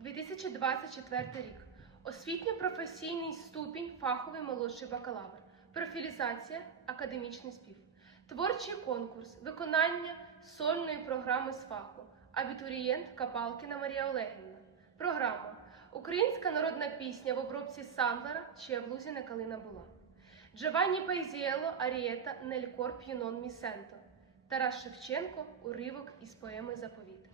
2024 рік. Освітньо-професійний ступінь фаховий молодший бакалавр. Профілізація, академічний спів. Творчий конкурс, виконання сольної програми з фаху. Абітурієнт Капалкіна Марія Олегівна. Програма. Українська народна пісня в обробці Сандлера «Ще в лузі не калина була. Джованні Пейзіело Арієта Нель Корп Юнон Місенто. Тарас Шевченко уривок із поеми Заповіт.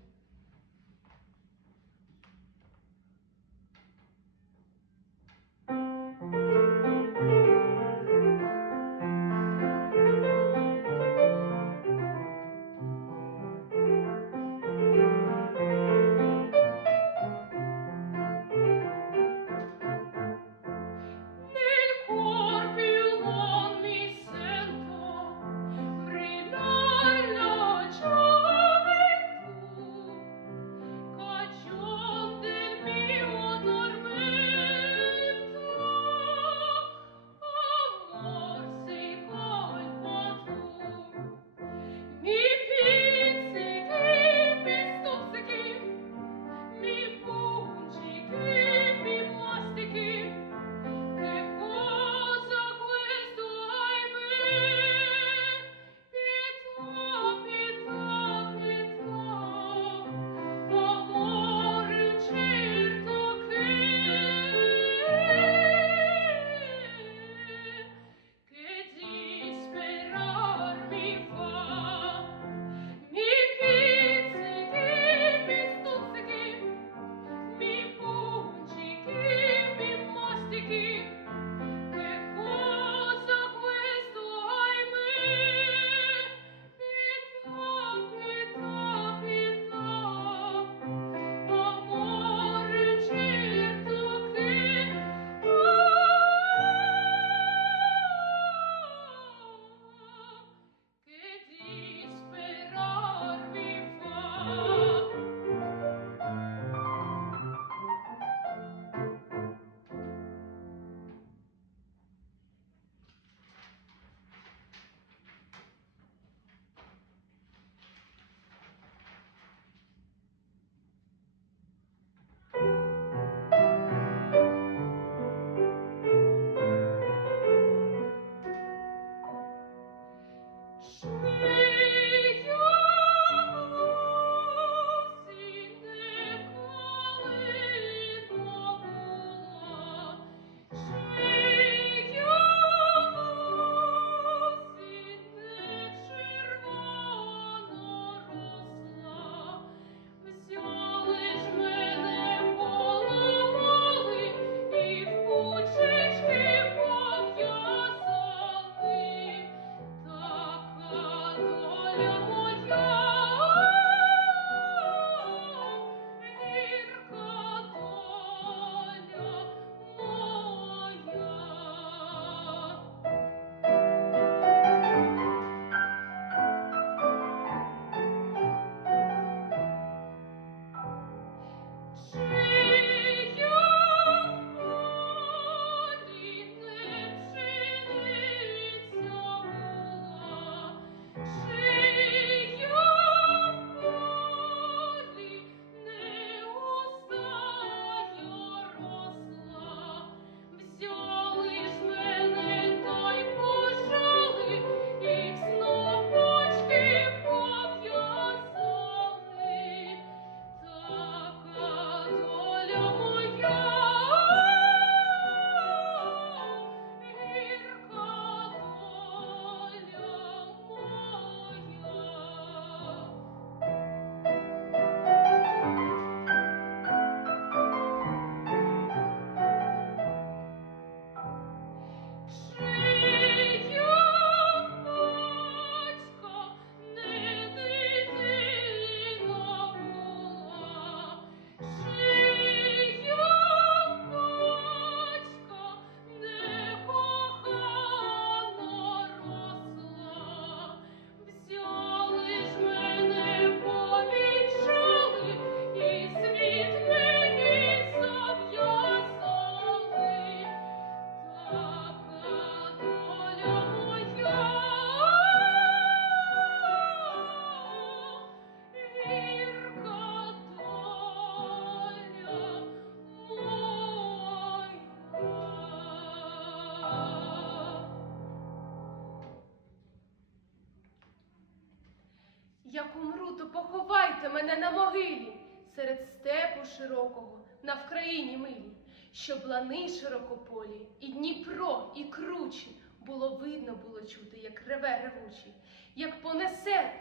Як умру, то поховайте мене на могилі серед степу широкого на Вкраїні милі, щоб лани широкополі, і Дніпро, і кручі було видно, було чути, як реве ревучий, як понесе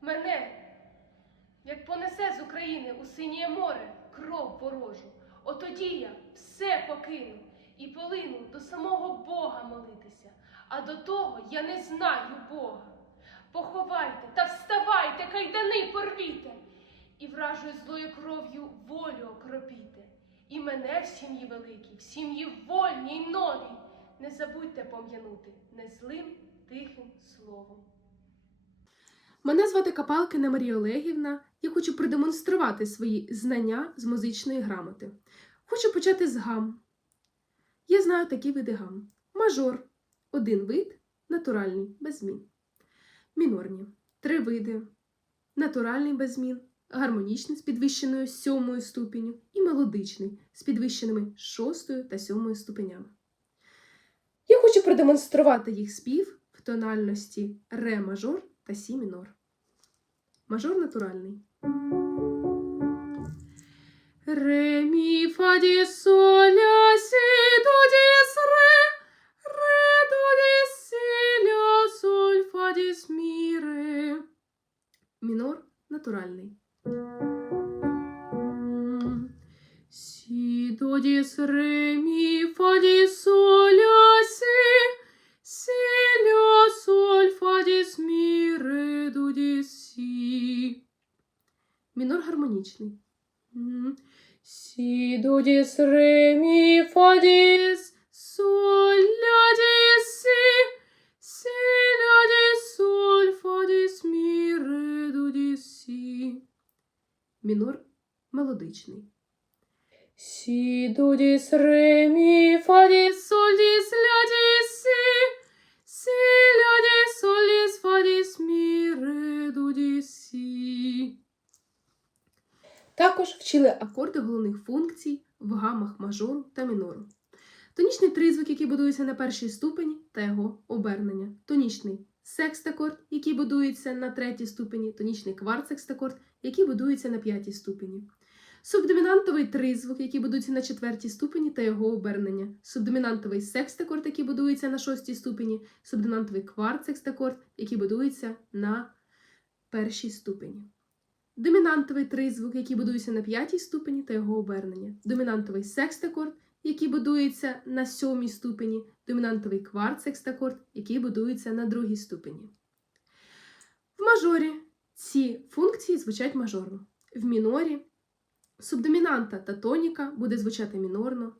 мене, як понесе з України у синє море кров ворожу. Отоді я все покину і полину до самого Бога молитися, а до того я не знаю Бога. Поховайте та вставайте, кайдани порвіте, і вражою злою кров'ю волю окропіте. І мене в сім'ї великій, в сім'ї вольній й новій. Не забудьте пом'янути незлим тихим словом. Мене звати Капалкина Марія Олегівна. Я хочу продемонструвати свої знання з музичної грамоти. Хочу почати з гам. Я знаю такі види гам: мажор один вид, натуральний без змін. Мінорні три види: натуральний без змін, гармонічний з підвищеною сьомою ступеню і мелодичний з підвищеними шостою та сьомою ступенями. Я хочу продемонструвати їх спів в тональності ре мажор та сі мінор. Мажор натуральний. Ре, мі, фа, ді, соль, Мінор натуральний. М, Сі, до, діс, ре, мі, фа, діс, соль, ля, сі, сі, ля, соль, фа, діс, мі, ре, до, діс, сі. Мінор гармонічний. М, Сі, до, діс, ре, мі, фа, діс, соль, ля, діс, Мінор мелодичний. Сі, до, діс, ре, мі, фа, діс, соль, діс, ля, діс, сі, сі, ля, діс, соль, діс, фа, діс, мі, ре, до, діс, сі. Також вчили акорди головних функцій в гамах мажору та мінору. Тонічний тризвук, який будується на першій ступені, та його обернення. Тонічний секстакорд, який будується на третій ступені, тонічний кварт-секстакорд, який будується на п'ятій ступені. Субдомінантовий тризвук, який будується на четвертій ступені, та його обернення. Субдомінантовий секстакорд, який будується на шостій ступені, субдомінантовий кварт-секстакорд, який будується на першій ступені. Домінантовий тризвук, який будується на п'ятій ступені та його обернення. Домінантовий секстакорд, який будується на сьомій ступені. Домінантовий кварт-секстакорд, який будується на другій ступені. В мажорі ці функції звучать мажорно. В мінорі субдомінанта та тоніка буде звучати мінорно,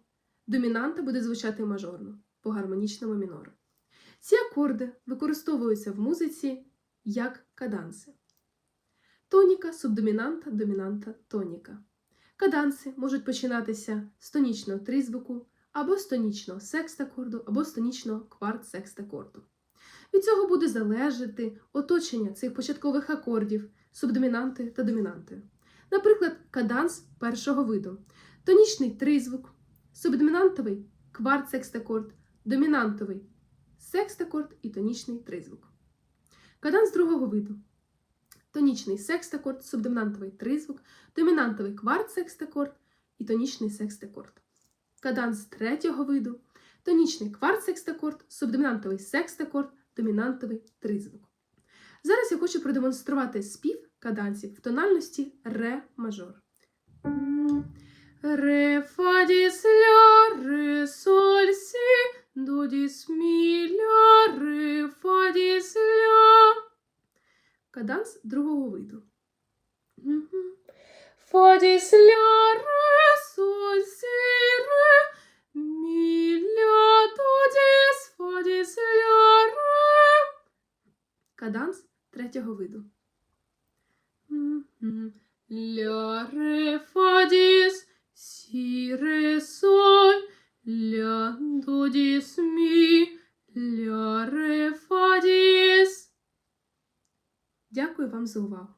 домінанта буде звучати мажорно по гармонічному мінору. Ці акорди використовуються в музиці як каданси. Тоніка, субдомінанта, домінанта, тоніка. Каданси можуть починатися з тонічного тризвуку, або з тонічного секстакорду, або з тонічного кварт-секстакорду. Від цього буде залежати оточення цих початкових акордів, субдомінанти та домінанти. Наприклад, каданс першого виду, тонічний тризвук, субдомінантовий кварт-секстакорд, домінантовий секстакорд і тонічний тризвук. Каданс другого виду тонічний секстакорд, субдомінантовий тризвук, домінантовий кварт-секстакорд і тонічний секстакорд. Каданс третього виду, тонічний кварт-секстакорд, субдомінантовий секстакорд, домінантовий тризвук. Зараз я хочу продемонструвати спів кадансів в тональності ре мажор. Ре, фа, діс, ля, ре, соль, сі, до, діс, мі, ля, ре, фа, діс, ля. Каданс другого виду. Фа, діс, ля, ре, соль, сі, ре, мі, ля, до, діс, фа, діс, ля. Каданс третього виду. Ля, ре, фа, діс, сі, ре, соль, ля, до, діс, мі, ля, ре, фа, діс. Дякую вам за увагу.